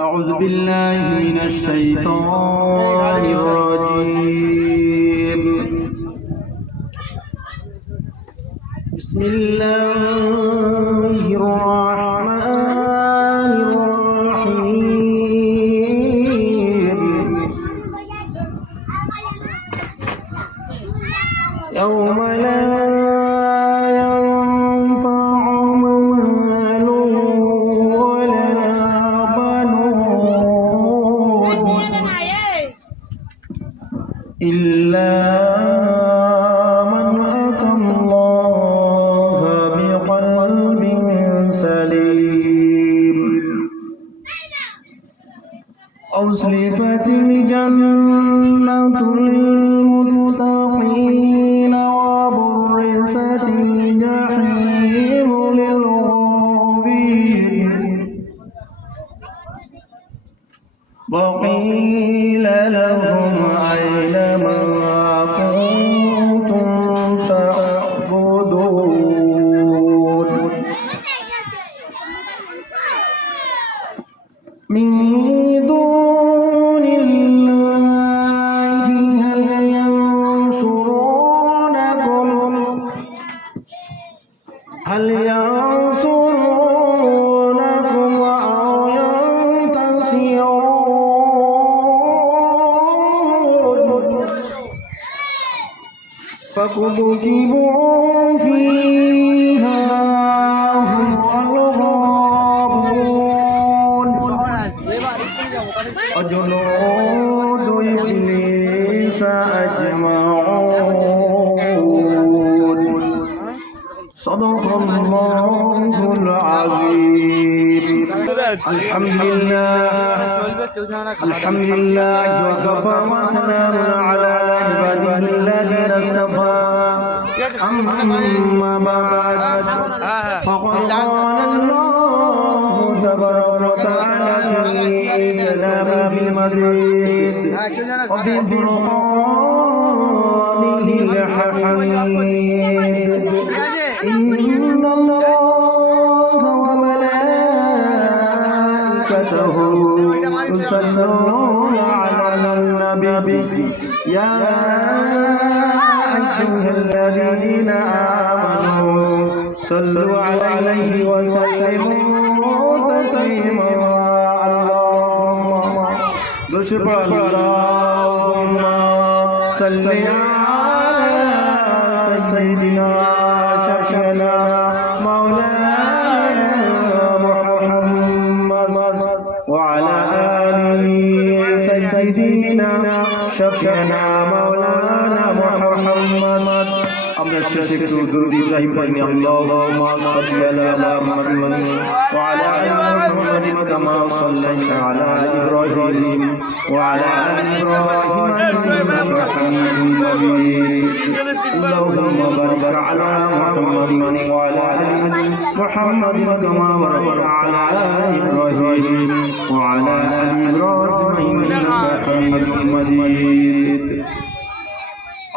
أعوذ بالله من الشيطان الرجيم. بسم الله الرحمن الرحيم. يوم لا ينفع مال ولا بنون إلا من أتى الله بقلب سليم. أزلفت الجنة للمتقين وبرزت الجحيم للغاوين وقيل لهم أين ما كنتم تعبدون من دون الله هل ينصرونكم أو ينتصرون فكبكبوا فيها هم الغاوون وجنود إبليس أجمعون. صدق الله العظيم. الحمد لله وكفى وسلام على عباده الذين اصطفى. أما بعد فقد قال الله تبارك وتعالى في كلامه المجيد وفي فرقانه الحميد. إن الله وملائكته يصلون على النبي يا أيها الذين آمنوا صلوا عليه وسلموا تسليما. اللهم صل على سيدنا شفيعنا مولانا محمد وعلى آله سيدنا شفيعنا مولانا محمد. আমরা শেষে একটু দরুদ ইব্রাহিম পড়ি। আল্লাহুম্মা সাল্লি আলা মুহাম্মাদ ওয়া আলা আলি মুহাম্মাদ কামা সাল্লাইতা আলা ইব্রাহিম ওয়া আলা আলি ইব্রাহিম ইন্নাকা হামিদুম মাজিদ। আল্লাহুম্মা বারিক আলা মুহাম্মাদ ওয়া আলা আলি মুহাম্মাদ কামা বারাকতা আলা ইব্রাহিম ওয়া আলা আলি ইব্রাহিম ইন্নাকা হামিদুম মাজিদ।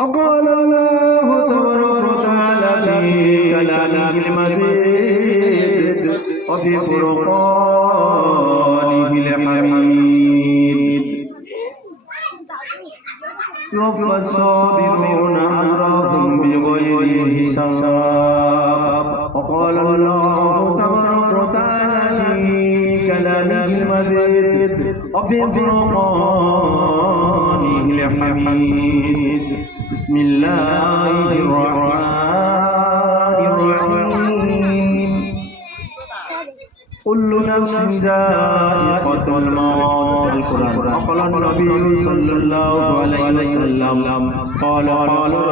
وقال الله تبارك وتعالى في كلامه المجيد وفي فرقانه الحميد يوفى الصابرون أجرهم بغير حساب. وقال الله تبارك وتعالى في كلامه المجيد وفي فرقانه الحميد. بسم الله الرحمن الرحيم. كل نفس ذائقة الموت. وقال النبي صلى الله عليه وسلم قال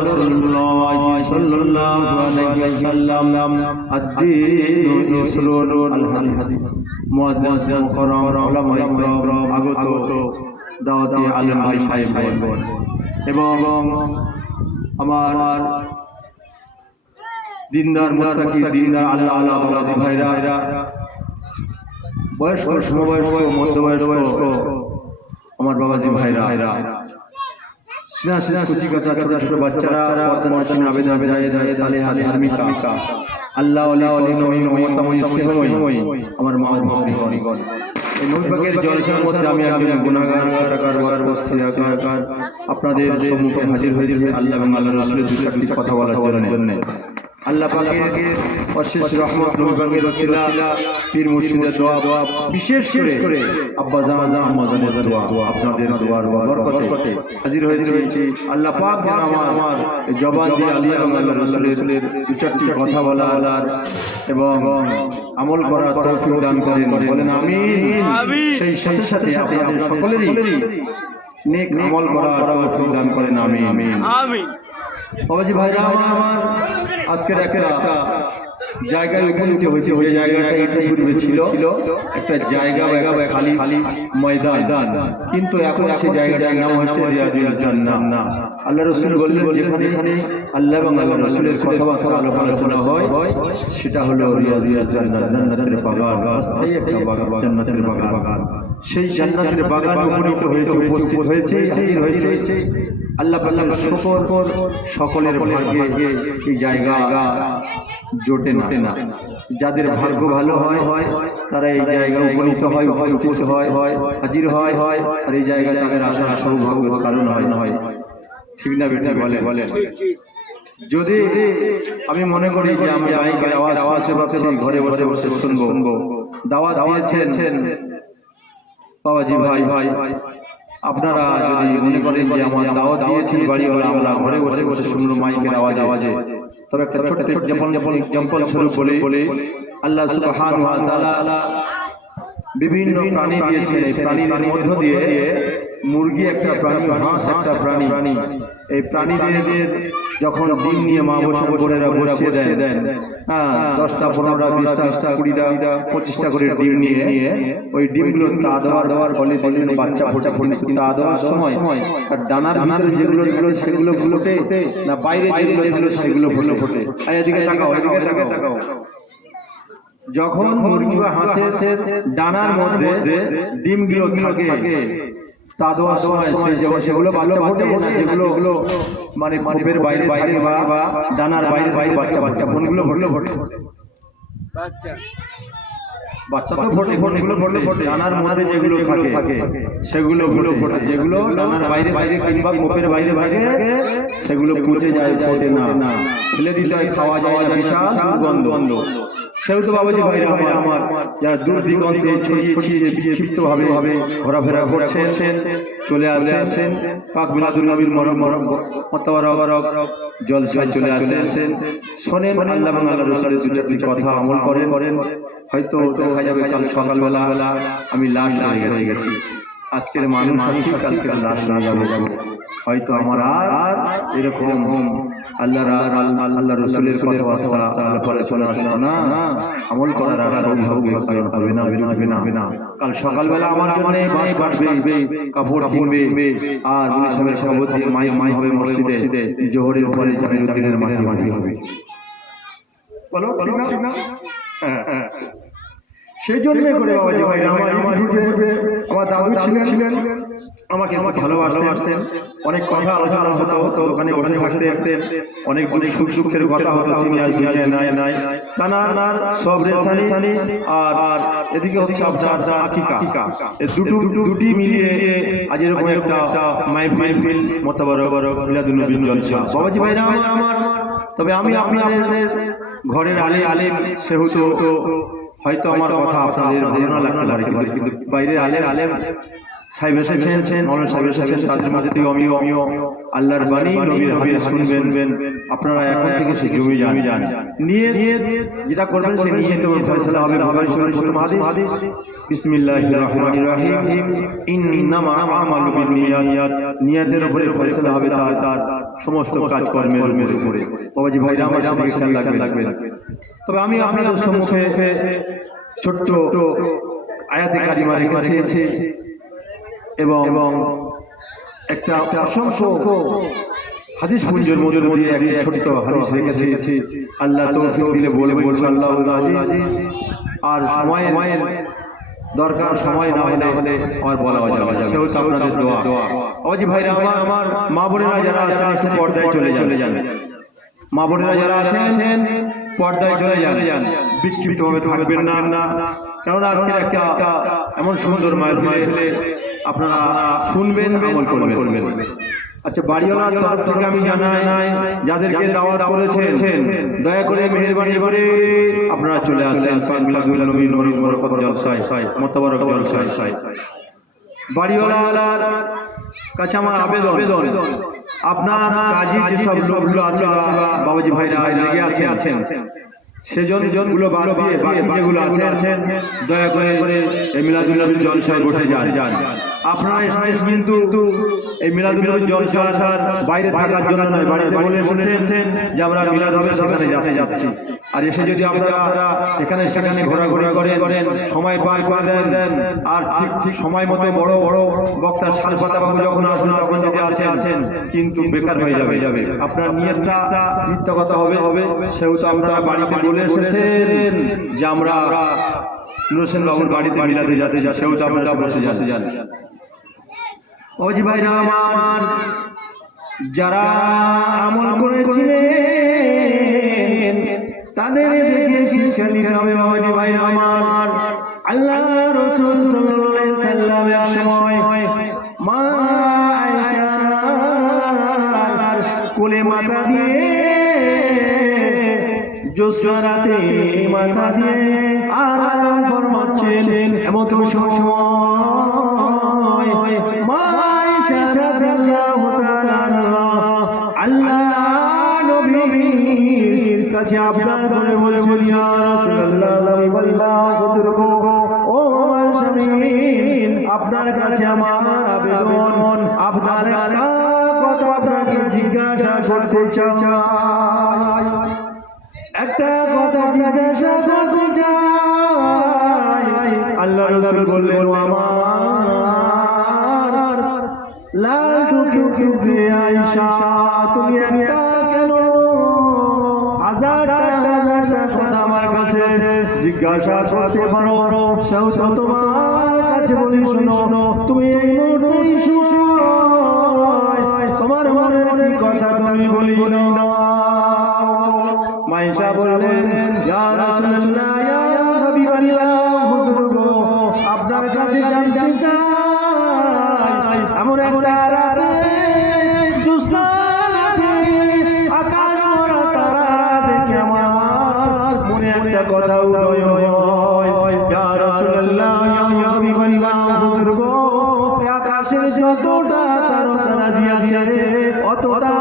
رسول الله صلى الله عليه وسلم الدين يسر. الحديث মুআজ্জাজ মুকররম উলামায়ে ইকরাম আগত দাওয়াতি আলেম ভাই সাহেব এবং আমার দিনদার মুত্তাকি দিনদার আল্লাহ বাবাজি ভাইরা, বয়স্ক সমবয়স্ক মধ্যবয়স্ক আমার বাবাজি ভাইরা, সিনা কুচি কাঁচা ছোট বাচ্চারা, পর্দানশীন আবেদন যায় সালেহা ধার্মিকা আল্লাহ ওয়ালি নবী মোহাম্মদ স্নেহময়ী আমার মা ভগ্নীগণ, এই নবীপাকের জলসার মধ্যে আমি একজন গুনাহগার কাটাকার ওয়াসিয়াকার আপনাদের সম্মুখে হাজির হয়েছি আল্লাহ এবং আল্লাহর রাসূলের দুই চারটি কথা বলার জন্য। আল্লাহ পাকের অশেষ রহমত, নবীপাকের ওসিলা, পীর মুর্শিদের দোয়া, বিশেষ করে আব্বা জান আম্মা জানের দোয়া, আপনাদের দোয়ার বরকতে হাজির হয়েছি। আল্লাহ পাক যেন আমার জবান দিয়ে আল্লাহ এবং আল্লাহর রাসূলের দুই চারটি কথা বলার এবং আমল করার তৌফিক দান করেন, বলেন আমিন। সেই সাথে আপনাদের সকলেরই নেক আমল করার তৌফিক দান করেন, আমিন আমিন। বাবাজি ভাইরা আমার, আজকের একটা জায়গায় উপনীত হয়েছে, ওই জায়গাটা এটা পূর্বে ছিল একটা জায়গা খালি ময়দান, কিন্তু এখন সেই জায়গাটার নাম হচ্ছে রিয়াদুল জান্নাহ। আল্লাহ রাসূল বললেন যেখানে আল্লাহ এবং আল্লাহ রাসূলের কথাবার্তা আলোচনা হয় সেটা হলো রিয়াদুল জান্নাহ, জান্নাতের বাগান, অস্থায়ী একটা বাগান, জান্নাতের বাগান। সেই জান্নাতের বাগান উপনীত হয়েছে, উপস্থিত হয়েছে, হাজির হয়েছে। আল্লাহ পাকের শুকর, সকলের ভাগ্যে এই জায়গা জোটে না। যাদের ভাগ্য ভালো হয় তারা এই জায়গায় উপনীত হয়, উপস্থিত হয়, হাজির হয়, আর এই জায়গায় তাদের আসার সৌভাগ্যের কারণ হয়। ঠিক না বেটা? বলেন। যদি আমি মনে করি যে আমি মাইকের আওয়াজ পাচ্ছি, ঘরে বসে শুনবো, দাওয়াত দিয়েছেন বাবাজি ভাই, আপনারা যদি মনে করেন যে আমার দাওয়াত দিয়েছেন বাড়িওয়ালা, আমরা ঘরে বসে শুনবো মাইকের আওয়াজে, তবে একটা ছোট এক্সাম্পল স্বরূপ বলে আল্লাহ সুবহানাহু ওয়া তাআলা বিভিন্ন প্রাণী দিয়েছেন। এই প্রাণীর মধ্য দিয়ে মুরগি একটা প্রাণী, হাঁস একটা প্রাণী। এই প্রাণীদের যখন ডিম নিয়ে মা বোনেরা বসিয়ে দেন, 10টা 15টা 20টা 20টা 25টা করে ডিম নিয়ে ওই ডিমগুলো তা দেওয়ার ফলে বাচ্চা ফোটে। তা দেওয়ার সময় আর ডানার ভিতরে যেগুলো সেগুলো ফোটে না, বাইরে যেগুলো সেগুলো ফোটে। আর এদিকে তাকাও। যখন মুরগি বা হাঁসের ডানার মধ্যে ডিমগুলো থাকে, তা দেওয়ার সময় সেগুলো বাচ্চা ফোটে, যেগুলো মানে খোপের বাইরে বা ডানার বাইরে বাচ্চা কোনগুলো ফোটে? বাচ্চা তো ফোটে, ডানার মধ্যে যেগুলো থাকে সেগুলো ফোটে, যেগুলো ডানার বাইরে কিংবা খোপের বাইরে সেগুলো পচে যায়, ফোটে না, ফেলে দিতে হয়, খাওয়া যায় না, বিশাল দুর্গন্ধ। সেহেতু বাবাজি ভাইরা আমার, যারা দূর দিগন্তে ছড়িয়ে বিক্ষিপ্তভাবে ঘোরাফেরা করছেন, চলে আসেন পাক মিলাদুন নবীর মোতাবারক জলসায় চলে আসেন, শোনেন আল্লাহ এবং আল্লাহর রাসূলের দুই চারটি কথা আমল করেন। হয়তো দেখা যাবে কাল সকালবেলা আমি লাশ হয়ে গেছি, আজকের মানুষ আছি, কালকে লাশ হয়ে যাবো। হয়তো আমার আর এরকম আল্লাহ রাসূলের কথাবার্তা আলোচনা শোনা, আমল করার সৌভাগ্য হবে না। কাল সকালবেলা আমার জন্য বাঁশ কাটবে, কাপড় কিনবে, আর সাহেবের শপথ দিয়ে মাই হবে মসজিদে, জোহরের পরে জামিউদ্দিনের মাটি হবে। বলো ঠিক না? হ্যাঁ। সেই জন্য করে বাবাজি ভাই আমার দাদু ছিলেন, আমাকে ভালোবাসতেন, অনেক কথা আলোচনা হতো, ওখানে বসে থাকতেন, অনেক সুখ দুঃখের কথা হতো। তিনি আজ দুনিয়ায় নাই। তানার সব রেসানি আর এদিকে হচ্ছে আপনার আকিকা, দুটি মিলিয়ে আজ এরকম একটা মাহফিল মোতাবারক মিলাদুন নবীর জলসা। বাবাজি ভাইরা আমার, তবে আমি আপনাদের ঘরের আলেম, সেহেতু হয়তো আমার কথা আপনাদের ভালো না লাগতে পারে, কিন্তু বাইরের আলেম সাহেব এসেছেন, মৌলানা সাহেব এসেছেন, তাদের মধ্যে থেকে আমিও আল্লাহর বাণী নবীর হাদিস শুনবেন। আপনারা এখন থেকে সে জমি যান, নিয়ে যেটা করবেন সে নিয়তে ফয়সালা হবে। বুখারী শরীফের প্রথম হাদিস, বিসমিল্লাহির রহমানির রহিম, ইন্নামা আমালু বিন্নিয়াত, নিয়তের উপরে ফয়সালা হবে তার সমস্ত কাজকর্মের উপরে। বাবাজি ভাইরা আমার সাথে খেয়াল রাখবেন। তবে আমি আপনাদের সম্মুখে ছোট্ট আয়াতে কারিমা রেখেছি এবং একটা অসংখ্য হাদিস পুঞ্জের মধ্যে দিয়ে একটা ছোট্ট হাদিস রেখেছি। আল্লাহ তৌফিক দিলে বলবো ইনশাআল্লাহ আজিজ। আর সময়ের দরকার, সময় না হলে আর বলা যাবে না, সেও আপনাদের দোয়া। বাবাজি ভাইরা আমার, মা বোনেরা যারা আছেন পর্দায় চলে যান, মা বোনেরা যারা আছেন পর্দায় চলে যান, বিক্ষিপ্তভাবে থাকবেন না। কেননা আজকে একটা এমন সুন্দর মাহফিলে আপনারা শুনবেন, আমল করবেন। আচ্ছা, বাড়িওয়ালার তরফ থেকে আমি জানাই যাদেরকে দাওয়াত করেছেন দয়া করে মেহেরবানি করে আপনারা চলে আসেন মিলাদুল নবী নবীর বরকত জলসায়, মোতাবারক জলসায়। বাড়িওয়ালার কাছে আমার আবেদন, আপনার কাজী যেসব লোকগুলো আছে বাবাজি ভাইরা লেগে আছেন সেজন গুলো বাদ দিয়ে বাকি যেগুলো আছেন দয়া করে এই মিলাদুল নবীর জলসায় বসে যান। আপনারা এসেছেন কিন্তু এই মিলাদুল নবীর জলসা আসার বাইরে থাকার জন্য নয়, বাড়িতে বলে এসেছেন যে আমরা মিলাদ হবে সেখানে যাচ্ছি। আর এসে যদি আপনারা এখানে সেখানে ঘোরাঘুরি করেন, সময় পার করে দেন, আর ঠিক সময় মতো বড় বক্তার সালপাতা বাবু যখন আসেন তখন যদি আসেন কিন্তু বেকার হয়ে যাবে। আপনার নিয়তটা মিথ্যা কথা হবে। সেহেতু আপনারা বাড়িতে বলে এসেছেন যে আমরা নূর হোসেন বাবুর বাড়িতে মিলাদে যেতে যাচ্ছি, সেহেতু আপনারা বসে যান। ওজি ভাইরা আমার, যারা আমল করেছিলেন তাদের দেখে শিক্ষা নিতে হবে। বাবাজি ভাইরা আমার, আল্লাহ রাসূল সাল্লাল্লাহু আলাইহি সাল্লামের সময় মা আয়েশার কোলে মাথা দিয়ে জ্যোৎস্না রাতে মাথা দিয়ে আরাম ফরমাচ্ছেন। এমন সময় মা আয়েশা রাদিয়াল্লাহু তাআলা আল্লাহ নবীর কাছে আবদার করে বলছেন, ইয়া রাসূলুল্লাহ বুজুর্গ ও আমার স্বামী, আপনার কাছে আমার আবেদন, আপনার কথা আপনাকে জিজ্ঞাসা করতে চাই, একটা কথা জিজ্ঞাসা করতে চাই। আল্লাহ রাসূল বললেন, আমার লাল টুকটুকে আয়েশা, তুমি একটা কেন হাজারটা কথা আমার কাছে জিজ্ঞাসা করতে পারো। সেও তোমার কাছে বলি, শোনো, তুমি এই সময় তোমার মনের কথা তুমি বলি না। মায়েশা বললেন, ইয়া রাসূলুল্লাহ, ইয়া হাবিবাল্লাহ, হুজুর গো, আপনার কাছে জানতে চাই, এমন একটা রাতে জ্যোৎস্না রাতে আকাশ ভরা তারা দেখে আমার মনে একটা কথা উদয় হয়, ইয়া রাসূলুল্লাহ, ইয়া হাবিবাল্লাহ, হুজুর গো, আকাশের যতটা তারকারাজি আছে অতটা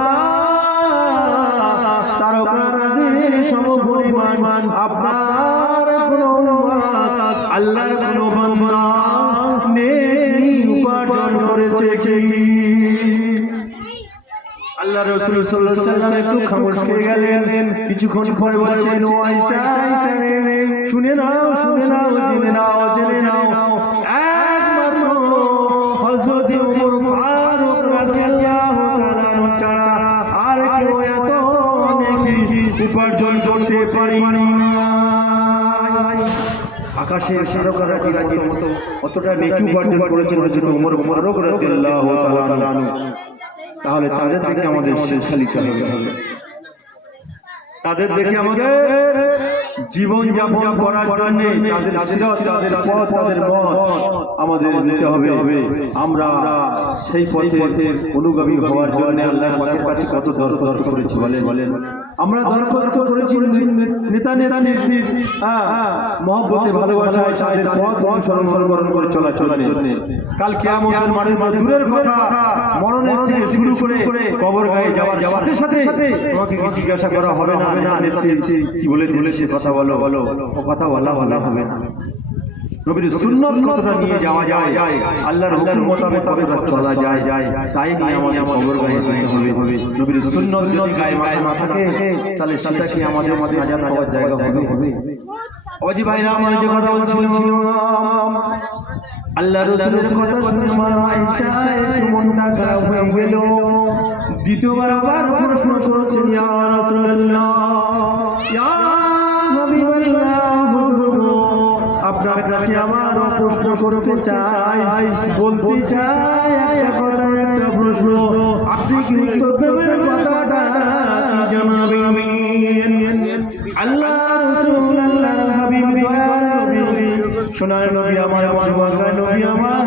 তারকারাজির সমপরিমাণ আপনার কোনো আল্লাহর কোনো বান্দা নেই উপার্জন করেছে কি? আল্লাহ রাসূল সাল্লাল্লাহু আলাইহি ওয়াসাল্লাম একটু খামোশ হয়ে গেলেন। কিছুক্ষণ পরে বলছেন, ও আয়েশা, শুনে নাও, জেনে নাও, একমাত্র হযরত ওমর ফারুক রাদিয়াল্লাহু তাআলা ছাড়া আর কেউ এত নেকি উপার্জন করতে পারেনি। আকাশের তারকারাজির মতো অতটা নেকি উপার্জন করেছেন হযরত ওমর ফারুক রাদিয়াল্লাহু তাআলা। তাহলে তাদের দেখে আমাদের শিক্ষা নিতে হবে, তাদের দেখে আমাদের জীবন যাপন করার জন্য তাদের সিরাত, তাদের পথ, তাদের মত আমাদের নিতে হবে। আমরা সেই পথের অনুগামী হওয়ার জন্য আল্লাহর পাকের কাছে কত দরখাস্ত করেছি বলেন। আমরা দরখাস্ত করেছি নেতা নেত্রীর মহব্বতে, ভালোবাসায় তাদের পথ অনুসরণ করে চলার জন্য। কাল কিয়ামতের মাঠে দূরের কথা, মরণের থেকে শুরু করে কবর গায়ে যাওয়ার সাথে সাথে তোমাকে কি জিজ্ঞাসা করা হবে না, নেত্রী কি বলে সে কথা বলো, ও কথা বলা হবে না। নবীর সুন্নাত কতটা নিয়ে যাওয়া যায়, আল্লাহর হুকুম মোতাবেক কতটা চলা যায়, তাই নিয়ে আমাদের কবর গায়ে যেতে হবে। নবীর সুন্নাত যদি গায়ে না থাকে তাহলে সেটা কি আমাদের হাজার পাওয়ার জায়গা হবে? ওজি ভাইরা আমার, যে কথা বলছিলাম, আল্লাহ রাসূলের কথা শুনে মা আয়েশা একটু মনটা খারাপ হয়ে গেল। দ্বিতীয়বার আবার প্রশ্ন করেছেন, ইয়া রাসূলুল্লাহ, ইয়া হাবিবাল্লাহ, আপনার কাছে আমার প্রশ্ন করতে চাই, বলতে চাই একটা প্রশ্ন, আপনি কি উত্তর দেবেন? কথাটা কি জানাবেন? আল্লাহ রাসূল, আল্লাহর হাবিব, সোনার নবী আমার মক্কার নবী আমার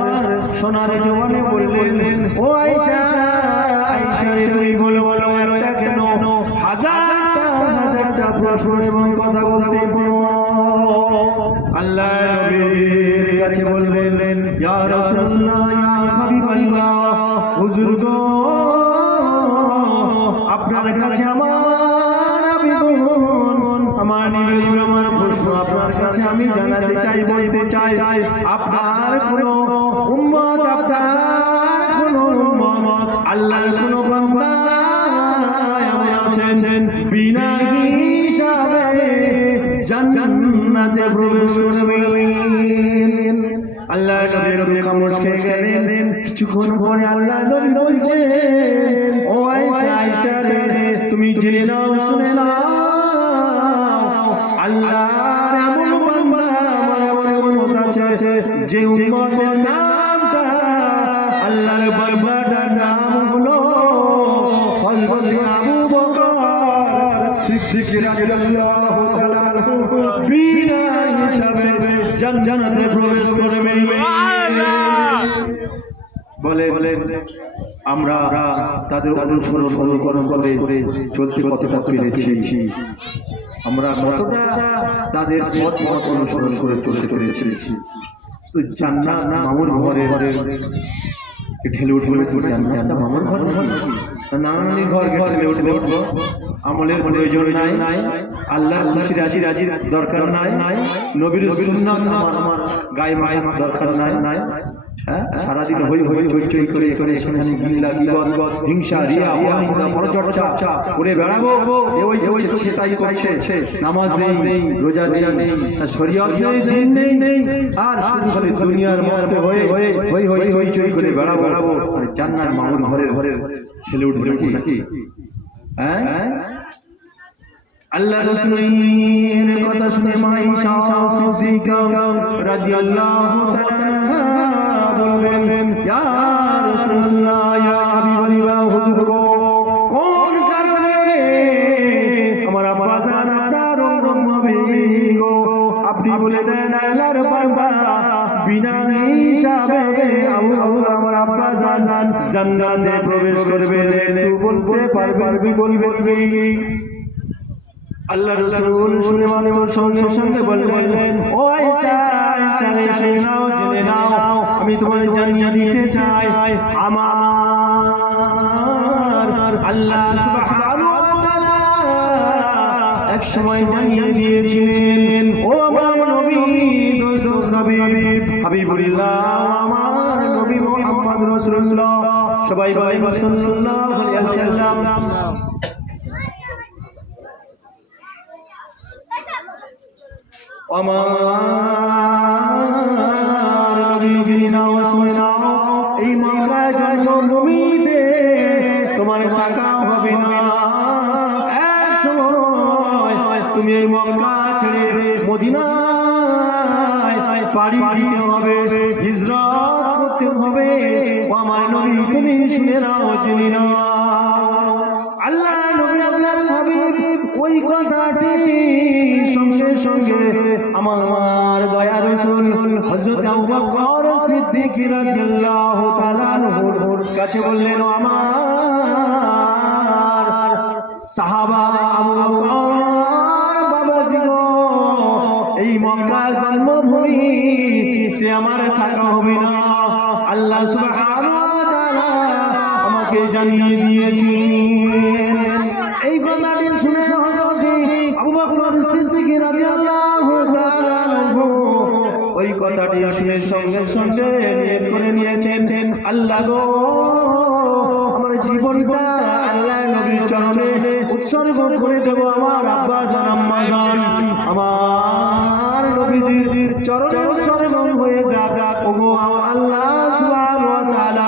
সোনার জওয়ানে বললেন ও আয়েশা আয়েশা রে তুমি বলো একটা কেন হাজারটা প্রশ্ন এবং কথা বলতে পারো আল্লাহ নবীর কাছে বললেন ইয়া রাসূলুল্লাহ ইয়া হাবিবাল্লাহ হুজুর গো আপনার কাছে আমার নিবেদন আমার প্রশ্ন আপনার কাছে আমি জানাতে চাই বলতে চাই আপনার কোনো উম্মত আপনার কোনো উম্মত আল্লাহর কোনো বান্দা এমন আছেন বিনা হিসাবে জান্নাতে প্রবেশ করবেন আল্লাহ নবী খামোশ খেয়ে গেলেন কিছুক্ষণ পরে আল্লাহ নবী বলছেন ও আয়েশা আয়েশা রে তুমি জেনে নাও শুনে নাও আল্লাহর এমন বান্দা আমার এমন উম্মত আছে যে উম্মতের নামটা আল্লাহর বান্দার নাম হলো হযরত আবু বকর সিদ্দিক রাদিয়াল্লাহু তাআলা বিনা হিসাবে জান্নাতে প্রবেশ করবে বলেন আমরা তাদের অনুসরণ করে চলতে কতটা পেরেছি আমরা কতটা তাদের মত অনুসরণ করে চলতে চলেছি জান্নাত মামুর ঘরে ঠেলে উঠবে জান্নাত মামুর ঘর নানানি ঘর ঠেলে উঠবো আমলের প্রয়োজন নাই আল্লাহ খুশি রাজির দরকার নাই নবীর সুন্নাত আমার গায়ে মায়ের দরকার নাই সারাদিন হই করে সেখানে গিলা গিবত হিংসা রিয়া অনিন্দা পরচর্চা করে বেড়াবো ওই তাই করছে নামাজ নেই রোজা নেই শরীয়ত নেই আর শুধু খালি দুনিয়ার মধ্যে হই করে বেড়াবো জান্নাত মামুন ঘরের ছেলে উঠবে নাকি হ্যাঁ আল্লাহ রাসূলের কথা শুনে আয়েশা সিদ্দিকা রাদিয়াল্লাহু তাআলা বললেন ইয়া রাসূলুল্লাহ ইয়া হাবিবাল্লাহ হুজুর কোন কারণে আমার আব্বা জান আপনার নবী গো আপনি বলে দেন আল্লাহর বান্দা বিনা হিসাবে আমার আব্বা জান জান্নাতে প্রবেশ করবে একটু বলতে পারবে বলবে আল্লাহ রাসূল শুনে সঙ্গে বললেন ও আয়েশা আয়েশা রে শুনে নাও জেনে নাও আমি তোমার জানিয়ে দিতে চাই আমার আল্লাহ সুবহানাহু ওয়া তাআলা এক সময় জানিয়ে দিয়েছিলেন ও আমার নবী দোস্ত হাবিবুল্লাহ আমার নবী মুহাম্মদ রাসূলুল্লাহ সবাই সাল্লাল্লাহু আলাইহি ওয়াসাল্লাম আমার নবী নাও শুনাও এই মক্কা জমিতে তোমার থাকা হবে না এক সময় তুমি এই মক্কা ছেড়ে মদিনায় পাড়ি দিতে হবে হিজরত করতে হবে আমার নবী তুমি শুনে নাও জেনে নাও আল্লাহ নবী আল্লাহর হাবিব ওই কথাটি সঙ্গে আমার দয়ার রাসূল হযরত আবু বকর সিদ্দিক রাদিয়াল্লাহু তাআলা আনহুর কাছে বললেন আমার সাহাবা আবু বকর বাবাজি গো এই মক্কা জন্মভূমিতে আমার থাকা হবে না আল্লাহ সুবহানাহু ওয়া তাআলা আমাকে জানিয়ে দিয়েছেন এই কথাটি শুনে হযরত আবু বকর সিদ্দিক রাদিয়াল্লাহু তাআলা আনহু ওই কথাটি শুনে সঙ্গে নিয়ত করে নিয়েছেন আল্লাহ গো আমার জীবনটা আল্লাহ নবীর চরণে উৎসর্গ করে দেব আমার আব্বা জান আম্মা জান আমার নবীজির চরণে উৎসর্গ হয়ে যাক ওগো আল্লাহ সুবহানাহু ওয়া তাআলা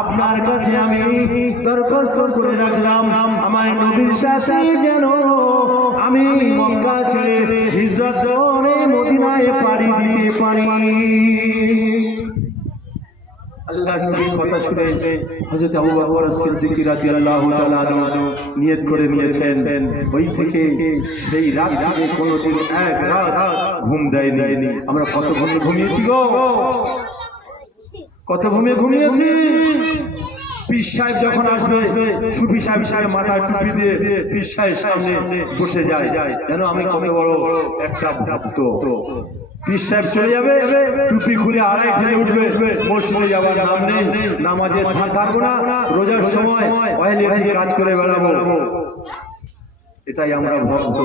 আপনার কাছে আমি দরখাস্ত করে রাখলাম আমার নবীর সাথে যেন আমি মক্কা ছেড়ে হিজরত করে মদিনায় পাড়ি দিতে পারি আল্লাহ আল্লাহর নবীর কথা শুনে হযরত আবু বকর সিদ্দিক রাদিয়াল্লাহু তাআলা আনহু নিয়ত করে নিয়েছেন, ওই থেকে সেই রাত থেকে কোনোদিন এক রাত ঘুম দেয়নি। আমরা কত ঘুমিয়ে ঘুমিয়েছি গো, কত ঘুমিয়েছি। পীর সাহেব যখন আসবে, সুফি সাহেব মাথায় টুপি দিয়ে পীর সাহেব সামনে বসে যায়, যেন আমি কত বড় একটা ভক্ত। পীর সাহেব চলে যাবে, টুপি খুলে আড়াই ঠেলে উঠবে, মসজিদে যাবার নাম নেই, নামাজে থাকবো না, রোজার সময় অহেলিয়াতি কাজ করে বেড়াবো। এটাই আমরা ভক্ত,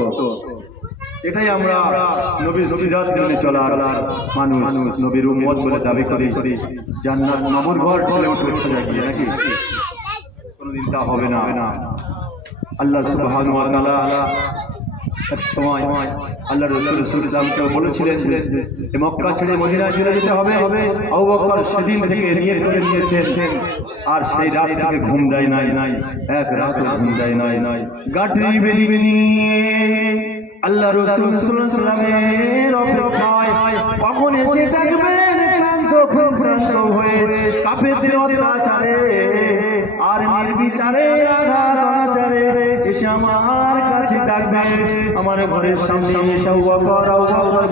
এটাই আমরা নবীর সিরাত মেনে চলার মানুষ, নবীর উম্মত বলে দাবি করি। জান্নাত মামুর ঘর ঠেলে উঠবে সোজা গিয়ে, নাকি? কোনোদিন তা হবে না। আল্লাহ সুবহানাহু ওয়া তাআলা এক সময় আল্লাহ রাসূল সাল্লাল্লাহু আলাইহি ওয়াসাল্লামকে বলেছিলেন যে মক্কা ছেড়ে মদিনায় চলে যেতে হবে। আবু বকর সেদিন থেকে নিয়ত করে নিয়েছেন, আর সেই রাত থেকে ঘুম দেয় নাই, এক রাতও ঘুম দেয় নাই। গাঠরি বেলি আল্লাহ রাসূল সাল্লাল্লাহু আলাইহি ওয়াসাল্লামের অপেক্ষায় কখন এসে ডাকবেন, ক্লান্ত হয়ে কাফেরদের অত্যাচারে আর নির্বিচারে আঘাত অনাচারে এসে আমার কাছে ডাকবে, আমার ঘরের সামনে এসে আবু বকর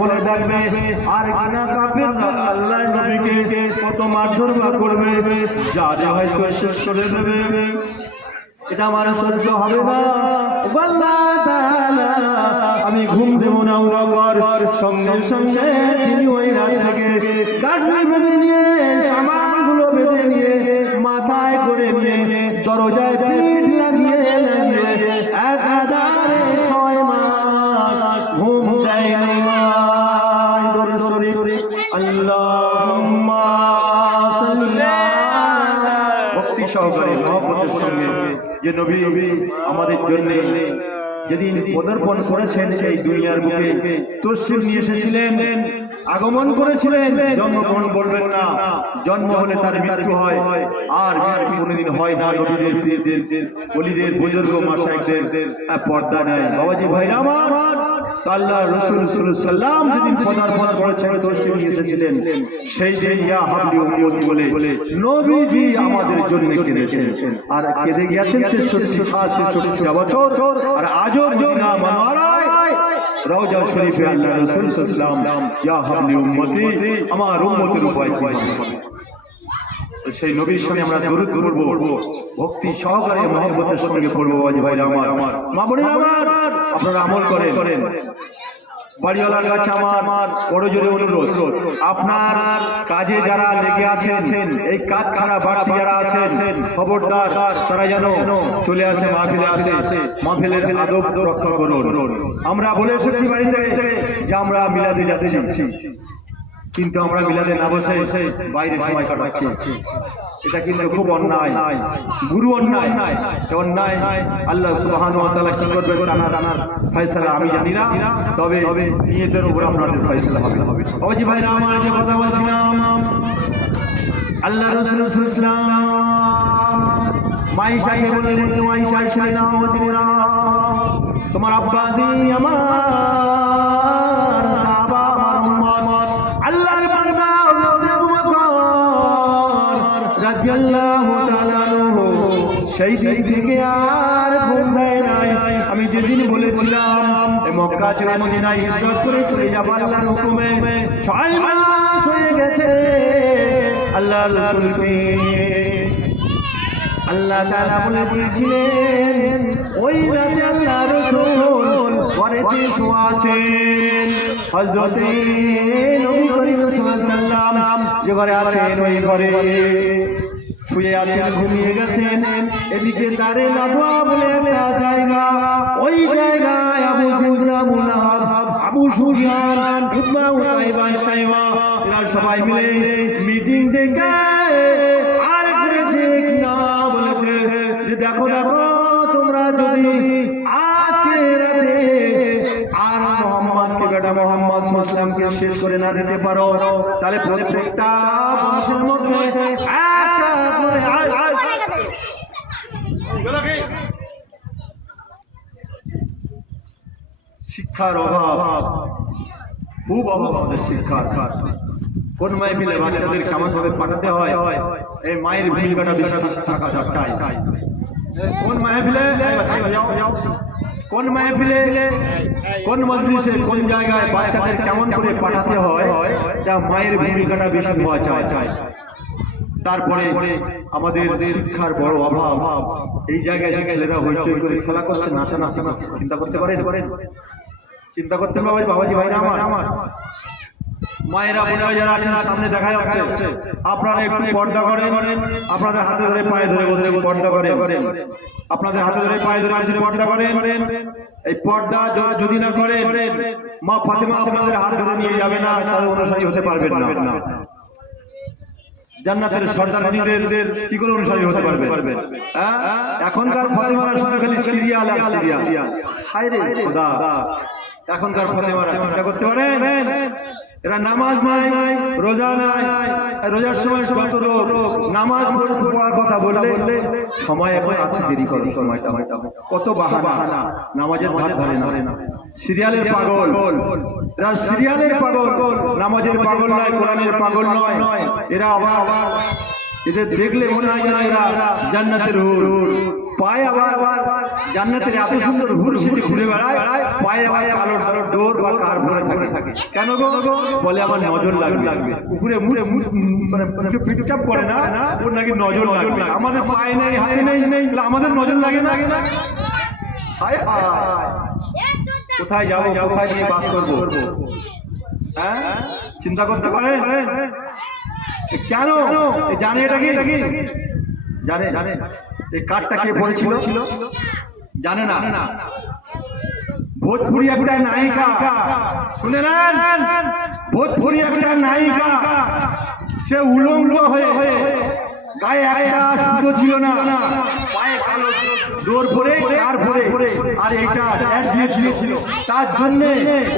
বলে ডাকবে, আর কিনা কাফেররা আল্লাহর নবীকে কত মারধর করবে, যা হয়তো শেষ করে দেবে। এটা আমার সহ্য হবে না। আল্লাহ তাআলা আমি ঘুম দেব না। আবু বকর সঙ্গে সঙ্গে তিনি ওই রাত থেকে গাড়ি বেঁধে নিয়ে, সামানগুলো বেঁধে নিয়ে, মাথায় করে নিয়ে দরজায় পিঠ লাগিয়ে একাধারে 6 মাস ঘুম দেয় নাই। দরুদ শরীফ আল্লাহুম্মা সাল্লি আলা, ভক্তি সহকারে মহব্বতের সঙ্গে যে নবী আমাদের জন্য যেদিন পদার্পণ করেছেন এই দুনিয়ার বুকে, তশরিফ নিয়ে এসেছিলেন, আগমন করেছিলেন। জন্মগ্রহণ বলবেন না, জন্ম হলে তার মৃত্যু হয়, আর মৃত্যু কোনোদিন হয় না। নবীদের পীরদের ওলিদের বুজুর্গ মাশায়েখদের পর্দা নেই। বাবাজি ভাইরা আমার, আল্লাহ রাসূল সাল্লাল্লাহু আলাইহি ওয়াসাল্লাম যেদিন পদার্পণ করেছেন, তশরিফ নিয়ে এসেছিলেন, সেই দিন ইয়া হাবলি উম্মতি বলে নবীজি আমাদের জন্য কেঁদেছেন, আর কেঁদে গিয়েছেন 63 বছর। আর আজও যদি না মানা হয়, রওজা শরীফে আল্লাহ রাসূল সাল্লাল্লাহু আলাইহি ওয়াসাল্লাম ইয়া হাবলি উম্মতি, আমার উম্মতের উপায় কি হবে? সেই নবীর সঙ্গে আমরা দরুদ পড়বো, ভক্তি সহকারে মহব্বতের সঙ্গে পড়বো। বাবাজি ভাইরা আমার, মা বোনেরা আমার, আপনারা আমল করেন। বাড়িওয়ালার কাছে আমার বড় জোরে অনুরোধ, আপনার কাজে যারা লেগে আছেন, এই কাজ ছাড়া বাড়তি যারা আছেন, খবরদার তারা যেন চলে আসে, মাহফিলে আসে, মাহফিলের আদব রক্ষা করুন। আমরা বলে এসেছি বাড়িতে যে আমরা মিলাদে যাচ্ছি, কিন্তু আমরা মিলাদে না বসে বাইরে সময় কাটাচ্ছি। এটা কিন্তু খুব অন্যায়, গুরু অন্যায়। আল্লাহ সুবহানাহু ওয়া তাআলা কি করবে টানার ফয়সালা আমি জানি না, তবে নিয়তের উপর আপনাদের ফয়সালা হবে। বাবাজি ভাইরা আমার, যে কথা বলছিলাম, আল্লাহ রাসূল সাল্লাল্লাহু আলাইহি ওয়াসাল্লাম মাইশাকে বললেন, মাইশা শাইনা ওয়াতিরা, তোমার আব্বা জি আমার সাহাবা, আমার উম্মত, আল্লাহর বান্দা আবু বকর রাদিয়াল্লাহু তাআলা আনহু সেই দিন থেকে আর ঘুম দেয় নাই। আমি যেদিন বলেছিলাম মক্কা ছেড়ে মদিনায় হিজরত করে চলে যাব আল্লাহর হুকুমে, 6 মাস হয়ে গেছে। আল্লাহর রাসূলকে আল্লাহ তাআলা বলে দিয়েছিলেন, ওই রাতে আল্লাহ রাসূল ঘরেতে শোয়া আছেন। হযরতে নবী করিম সাল্লাল্লাহু আলাইহি ওয়াসাল্লাম যে ঘরে আছেন, ওই ঘরে শুয়ে আছেন, ঘুমিয়ে গেছেন। এদিকে দারে নাদওয়া বলে একটা জায়গা, ওই জায়গায় আবু জেহল, আবু লাহাব, আবু সুফিয়ান, উতবা, উতাইবা, শাইবা এরা সবাই মিলে মিটিং ডেকে আর করেছে কিনা, বলেছে যে দেখো তোমরা যদি আজকে রাতে আর মুহাম্মদকে, বেটা মুহাম্মদ সাল্লাল্লাহু আলাইহি ওয়াসাল্লামকে শেষ করে না দিতে পারো, তাহলে প্রত্যেকটা বংশের মধ্যে একটা করে শিক্ষার অভাব, খুব অভাব আমাদের শিক্ষার। কোন মাহফিলে বাচ্চাদের কেমন ভাবে পাঠাতে হয় এই মায়ের ভূমিকাটা বেশি থাকা চাই। কোন মাহফিলে কোন মাহফিলে কোন মজলিসে কোন জায়গায় বাচ্চাদের কেমন করে পাঠাতে হয় এটা মায়ের ভূমিকাটা বেশি হওয়া চাই। তারপরে আমাদের শিক্ষার বড় অভাব, এই জায়গায় ছেলেরা হইচই করে খেলা করছে, নাচানাচি করছে, চিন্তা করতে পারেন? চিন্তা করতে পারেন বাবাজি ভাইরা আমার মায়েরা বোনেরা যারা আছেন সামনে দেখা যাচ্ছে, আপনারা একটু পর্দা করেন, আপনাদের হাতে ধরে পায়ে ধরে বলছে পর্দা করেন, আপনাদের হাতে ধরে পায়ে ধরে পর্দা করেন। এই পর্দা যদি না করেন মা ফাতেমা আপনাদের হাত ধরে নিয়ে যাবে না, তাদের অনুসারী হতে পারবেন না। জান্নাতের সর্দারনীদের কি করে অনুসারী হতে পারবেন? এখনকার ফাতেমার শুধু খালি সিরিয়াল আর সিরিয়াল। হায় রে খোদা, এখনকার ফাতেমারা চিন্তা করতে পারেন? এরা নামাজ নাই, রোজা নাই, রোজার সময় কত লোক নামাজ পড়ার কথা বললে সময় এখন আছে, দেরি করে সময়টা, কত বাহানা, নামাজের ধার ধরে না। সিরিয়ালের পাগল, এরা সিরিয়ালের পাগল, নামাজের পাগল নয়, কোরআনের পাগল নয়। এরা আবার এদের দেখলে মনে হয় না এরা জান্নাতের হুর, পায়ে আবার জান্নাতের এত সুন্দর হুর সেটি ঘুরে বেড়ায়, পায়ে আবার কালো কালো ডোর বা কার ভরে থাকে। কেন গো? বলে আমার নজর লাগবে। কুকুরে মুড়ে মানে পিকচাপ করে না, ওর নাকি নজর লাগবে। আমাদের পায়ে নেই, হাতে নেই, আমাদের নজর লাগে না। হায় হায়, কোথায় যাবো, কোথায় গিয়ে বাস করবো? হ্যাঁ, চিন্তা করতে পারে? কেন জানে? এটা কি জানে? এই কার্ডটা কে পড়েছিল জানে না? ভোজপুরি একটা নায়িকা, শুনে নেন, ভোজপুরি একটা নায়িকা, সে উলঙ্গ হয়ে গায়ে একটা সুতো ছিল না, পায়ে কালো ডোর ভরে কার ভরে, আর এটা অ্যাড দিয়েছিল, তার জন্য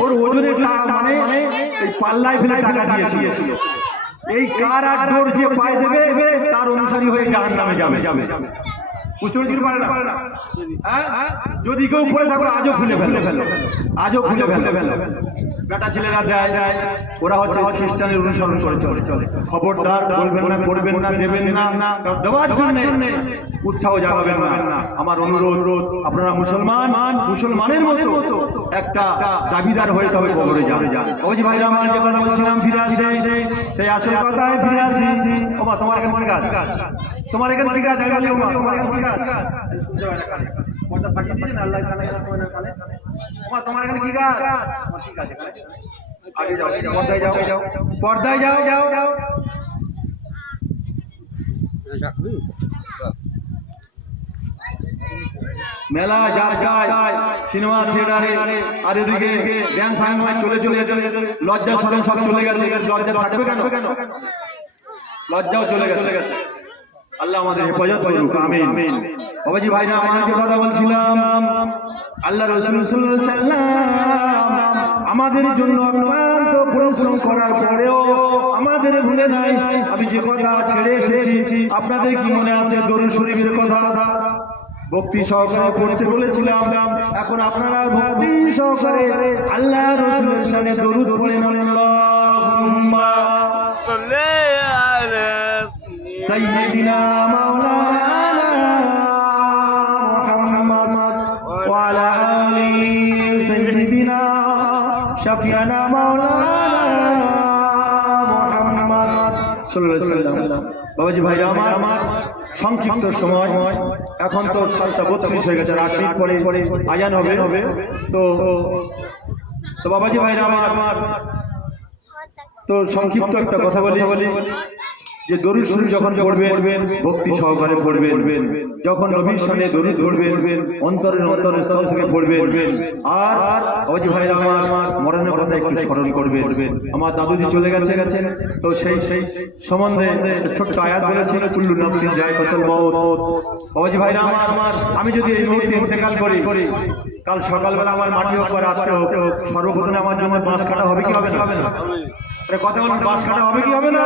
ওর ওজনের মানে এই পাল্লায় ফেলে টাকা দিয়েছিল। এই কার আর ডোর যে পায়ে দেবে তার অনুসারী হয়ে জাহান্নামে যাবে। বুঝতে পেরেছি? পারে না। যদি কেউ পড়ে থাকো আজও খুলে ফেলো, বেটা ছেলেরা দেয়, ওরা হচ্ছে খ্রিস্টানের অনুসরণ করে চলে। খবরদার বলবেন না, করবেন না, দেবেন না, দেওয়ার জন্য উৎসাহ জাগাবেন না। আমার অনুরোধ, আপনারা মুসলমানের মতো একটা দাবিদার হয়ে তবে কবরে যান। অবশ্যই ভাইরা আমার যে কথা বলছিলাম ফিরে আসে, সেই আসল কথায় ফিরে আসি। ওমা তোমার এখানে কি কাজ? তোমার এখানে কি কাজ? তোমার এখানে কি কাজ? পর্দা ফাটিয়ে দিয়েছেন আল্লাহ কানে কানে। ওমা তোমার এখানে কি কাজ? তোমার কি কাজ এখানে? আগে যাও, পর্দায় যাও। মেলা যায়, সিনেমা থিয়েটারে, আর এদিকে ড্যান্স হাঙ্গামায় চলে লজ্জা শরম সব চলে গেছে। লজ্জা থাকবে কেন? লজ্জাও চলে গেছে। আল্লাহ আমাদের হেফাজত করুক, আমিন। বাবাজি ভাইরা আমার যে কথা বলছিলাম, আল্লাহ রাসূল সাল্লাল্লাহু আলাইহি ওয়াসাল্লাম আমাদের জন্য অক্লান্ত পরিশ্রম করার পরেও আমাদের ভুলে নাই। আমি যে কথা ছেড়ে এসেছি আপনাদের কি মনে আছে? দরুদ শরীফের কথা ভক্তি সহকারে পড়তে বলেছিলাম। এখন আপনারা ভক্তি সহকারে আল্লাহ রাসূলের শানে দরুদ পড়েন। আল্লাহুম্মা সাল্লি আলা সাইয়্যিদিনা মাওলানা মুহাম্মদ ওয়া আলা আলি সাইয়্যিদিনা শাফিয়ানা মাওলানা মুহাম্মদ সাল্লাল্লাহু আলাইহি ওয়াসাল্লাম। বাবাজি ভাইরা আমার সংক্ষিপ্ত সময়, এখন তো 7:32 হয়ে গেছে, 8 মিনিট পরে আজান হবে। তো বাবাজি ভাইরা আমার তো সংক্ষিপ্ত একটা কথা বলি যে দরুদ শরীফ যখন পড়বেন ভক্তি সহকারে পড়বেন, যখন নবীর শানে দরুদ পড়বেন অন্তরের স্থল থেকে পড়বেন। আর বাবাজি ভাইরা আমার মরণের কথা একটু স্মরণ করবেন। আমার দাদুজি চলে গেছেন, তো সেই সম্বন্ধে ছোট্ট আয়াত বলেছিল, কুল্লু নাফসিন যায়কাতুল মউত। বাবাজি ভাইরা আমার আমি যদি এই মুহূর্তে ইন্তেকাল করি, কাল সকালবেলা আমার মাটি হোক বা রাত্রে হোক, সর্বপ্রথমে আমার জন্য বাঁশ কাটা হবে কি হবে না? কথা বলুন, বাঁশ কাটা হবে কি হবে না?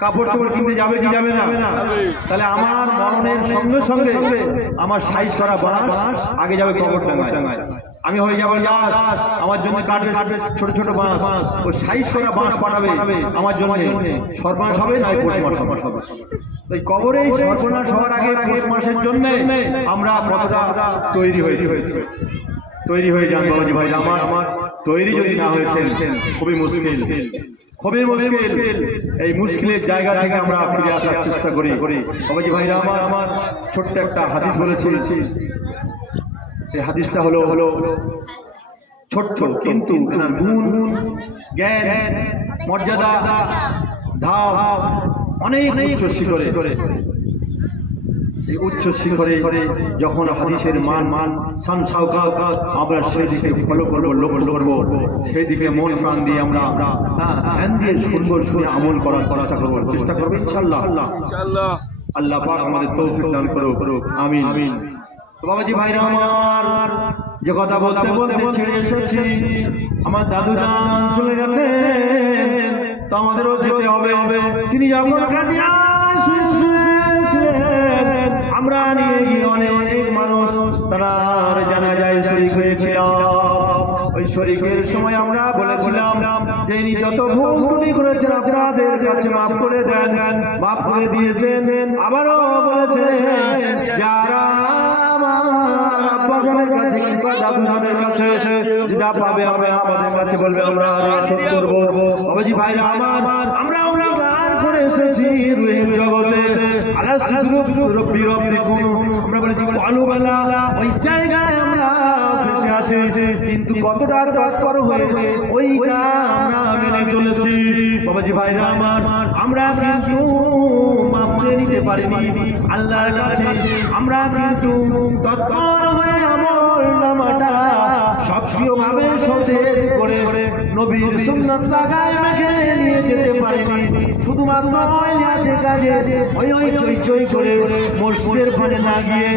কাপড় চোপড় কিনতে যাবে কি যাবে না? তাহলে আমার মরণের সঙ্গে আমার সাইজ করা বাঁশ আগে যাবে কবর ডাঙায়। আমি হয়ে যাবো লাশ, আমার জন্য কাটবে ছোট ছোট বাঁশ, ও সাইজ করা বাঁশ পাঠাবে আমার জন্য, সর্বনাশ হবে না সর্বনাশ হবে। এই কবরে সর্বনাশ হওয়ার আগে পৌষ মাসের জন্য আমরা কতটা তৈরি হয়ে যান বাবাজি ভাই আমার। তৈরি যদি না হয়েছেন খুবই মুশকিল, খুবই মুশকিল। এই মুশকিলের জায়গা থেকে আমরা ফিরে আসার চেষ্টা করি বাবাজি ভাইরা আমার। ছোট্ট একটা হাদিস বলেছি, এই হাদিসটা হলো ছোট্ট কিন্তু গুণ, জ্ঞান, মর্যাদা, ধাপ অনেক উচ্চ শিখরে। এই উচ্চ শিখরে যখন হাদিসের মান শান শাওকাত আমরা সেই দিকে ফলো করবো, লক্ষ্য করবো, সেই দিকে মন প্রাণ দিয়ে আমরা ধ্যান দিয়ে শুনে আমল করার চেষ্টা করবো ইনশাআল্লাহ। আল্লাহ পাক আমাদের তৌফিক দান করুক, আমিন। বাবাজি ভাইরা আমার, যে কথা বলতে বলতে ছেড়ে এসেছি, আমার দাদু জান চলে গেছে, তো আমাদেরও যেতে হবে। তিনি যখন আমরা নিয়ে গিয়ে অনেক মানুষ তার জানাজায় শরীক হয়েছিল। ওই শরীকের সময় আমরা বলেছিলাম যে ইনি যত ভুল ত্রুটি করেছেন আপনাদের কাছে মাফ করে দেন, মাফ করে দিয়েছেন। আবারও বলেছেন যারা আব্বাজানের কাছে কিংবা দাদুজানের কাছে যেটা পাবে আমাদের কাছে বলবে, আমরা শোধ করবো। বাবাজি ভাইরা আমার, আমরা গান করে এসেছি রুহের জগতে, আমরা বলেছি ওই জায়গায় আমরা ফেসে আছি, কিন্তু কতটা তৎপর হয়ে ওইটা আমরা মেনে চলেছি। বাবাজি ভাইরা আমার, আমরা কিন্তু মাপ চেয়ে নিতে পারিনি আল্লাহর কাছে। আমরা কিন্তু তৎপর হয়ে আমল নামাটা সক্রিয়ভাবে সতেজ করে নবীর সুন্নাত লাগায় মেখে নিয়ে যেতে পারিনি। শুধুমাত্র কাজে ওই চই করে মসজিদের পানে না গিয়ে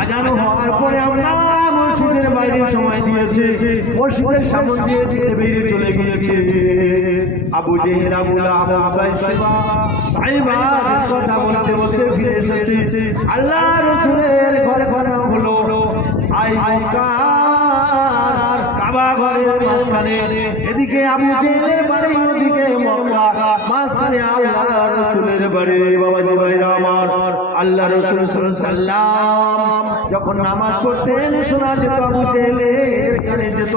আজান হওয়ার পরে আমরা মসজিদের বাইরে সময় দিয়েছে, মসজিদের সামনে দিয়ে বেরিয়ে চলে গিয়েছে। আবু জেহেল, আবু লাহাব, সাইবা কথা বলতে বলতে ফিরে এসেছে। আল্লাহ রাসূলের ঘরে হলো কাবা ঘরের মাঝখানে, এদিকে আবু জেহেলের বাড়ি, ওদিকে মক্কা, মাঝখানে আল্লাহ রাসূলের বাড়ি। বাবাজি ভাইরা আমার, আল্লাহ রাসূল সাল্লাল্লাহু আলাইহি ওয়াসাল্লাম যখন নামাজ পড়তেন শোনা যেত আবু জেহেলের কানে যেত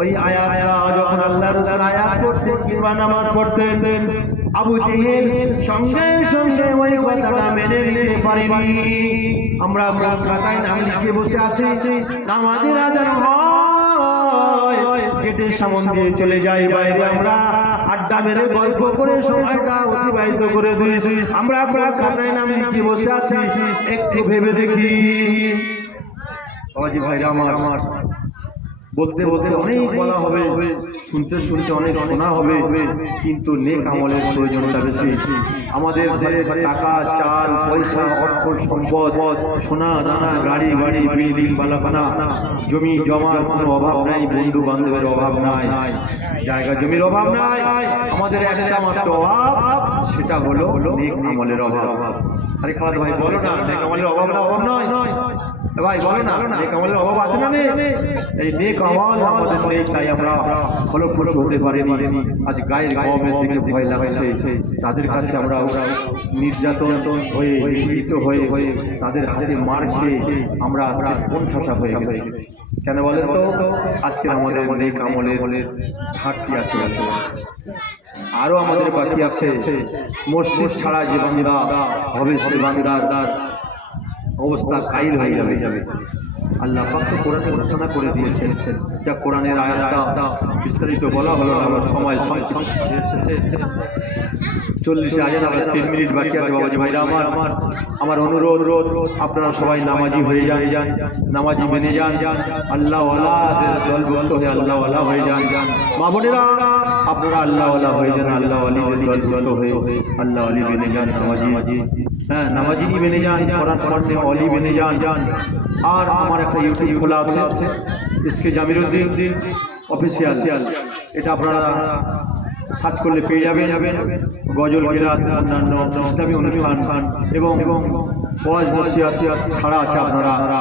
ওই আয়াত। যখন আল্লাহ রাসূল আয়াত পড়তেন কিংবা নামাজ পড়তেন, আবু জেহেল সঙ্গে সঙ্গে ওই কথাটা মেনে নিতে পারেনি। আমরা খাতায় নাম লিখে বসে আছি, নামাজের আজান হয়, গেটের সামনে দিয়ে চলে যাই বাইরে, আমরা আড্ডা মেরে গল্প করে সময়টা অতিবাহিত করে দিই। আমরা খাতায় নাম লিখে বসে আছি, একটু ভেবে দেখি বাবাজি ভাইরা আমার, বলতে বলতে অনেক বলা হবে, শুনতে শুনতে অনেক শোনা হবে, কিন্তু নেক আমলের প্রয়োজনটা বেশি। আমাদের টাকা, চাল, পয়সা, অর্থ, সম্পদ, সোনা দানা, গাড়ি বিল্ডিং, বালাখানা, জমি জমার কোনো অভাব নাই, বন্ধু বান্ধবের অভাব নাই, জায়গা জমির অভাব নাই। আমাদের একটা মাত্র অভাব, সেটা হলো নেক আমলের অভাব। আরে খালাদ ভাই বলো না, নেক আমলের অভাব নয় ভাই, বলো না নেক আমলের অভাব আছে না নেই? এই নেক আমল আমাদের নেই, তাই আমরা ফলপ্রসূ হতে পারিনি। আজ গায়ের গমের দিকে ভয় লাগছে, তাদের কাছে আমরা নির্যাতন হয়ে, পীড়িত হয়ে, তাদের হাতে মার খেয়ে আমরা আজকে কোণঠাসা হয়ে গেছি। কেন বলেন তো? আজকে আমাদের নেক আমলের ঘাটতি আছে। আরো আমাদের বাকি আছে। মসজিদ ছাড়া যে বান্দা হবে, সে বান্দার অবস্থা কাইল হয়ে যাবে। আল্লাহ পাক তো কোরআনে ঘোষণা করে দিয়েছেন, যা কোরআনের আয়াতটা বিস্তারিত বলা হলো, আমার সময় এসেছে 40 আজান, আবার 3 মিনিট বাকি আছে। বাবাজি ভাইরা আমার অনুরোধ, আপনারা সবাই নামাজি হয়ে যান, নামাজি মেনে যান, আল্লাহ ওয়ালাদের দলভুক্ত হয়ে আল্লাহ ওয়ালা হয়ে যান। মা বোনেরা, আপনারা আল্লাহ ওয়ালা হয়ে যান, আল্লাহ ওয়ালিদের দলভুক্ত হয়ে আল্লাহ ওয়ালি মেনে যান, নামাজি মেনে যান, কোরআন পড়তে ওয়ালি মেনে যান। আর আমার একটা ইউটিউব খোলা আছে, এসকে জামিরউদ্দিন অফিসিয়াল, এটা আপনারা সার্চ করলে পেয়ে যাবেন গজল কেরাত অন্যান্য ইসলামী অনুষ্ঠান এবং ওয়াজ নসিহত ছাড়া আছে আপনারা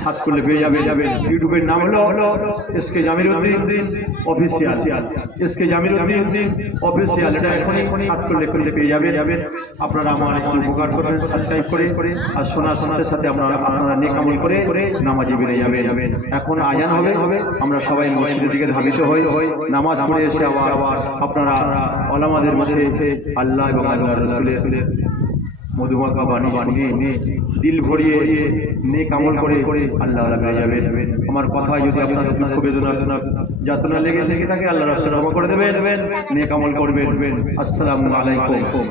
সার্চ করলে পেয়ে যাবেন ইউটিউবের নাম হলো এসকে জামিলউদ্দিন অফিসিয়াল এসকে জামিলউদ্দিন অফিসিয়াল এটা এখনই সার্চ করলে পেয়ে যাবেন আপনারা আমার একটু উপকার করবেন সাবস্ক্রাইব করে আর শোনার সাথে সাথে আপনারা নেক আমল করে নামাজে বেরিয়ে যাবেন এখন আজান হবে আমরা সবাই মসজিদের দিকে ধাবিত হই নামাজ পড়ে এসে আবার আপনারা ওলামাদের মধ্যে আল্লাহ এবং আল্লাহ রাসূলের মধুমাখা বাণী শুনে দিল ভরিয়ে নেক আমল করে আল্লাহ পেয়ে যাবেন আমার কথায় যদি আপনাদের দুঃখ বেদনা যাতনা লেগে থেকে থাকে আল্লাহ রাস্তা ক্ষমা করে দেবেন নেক আমল করবেন আসসালামু আলাইকুম